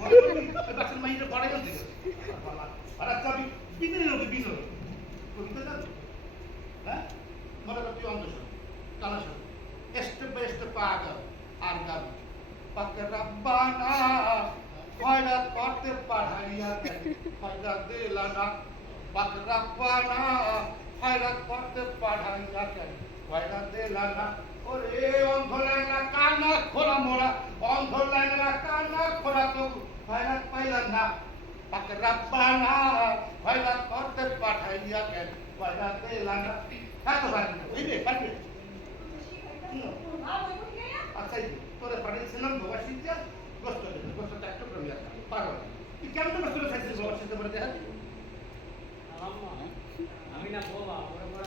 বাসের মাইন্ডে পড়ে গেল থেকে আর চাবি বিদিন লোকে বিনো কবিতা জানো হ্যাঁ মনে করতে অন্ধ কালা সব স্টেপ বাই স্টেপ পাগল আর গাবি পাকে রব্বানা খয়রাত করতে পাঠাইয়া দেন খয়রাত দিলা না পাকে রব্বানা খয়রাত করতে পাঠাইয়া দেন খয়রাত দিলা না ওরে অন্ধ ল্যাংড়া কানা খোরা মোরা অন্ধ ল্যাংড়া কানা খোরা তো খয়রাত পাইলাম না পাকে রব্বানা খয়রাত করতে পাঠাইয়া দেন খয়রাত দিলা না এত পারি না বুঝলে পারবে আচ্ছা তোরে পাঠিয়েছিলাম বাবা শিক্ষা গোস্ত দেবে গোস্তটা একটা প্রমিয়া পারো তুই কেমন গোস্ত খাইছিস বাবা শিখতে পারে দেখা আমি না বাবা ওরা বড়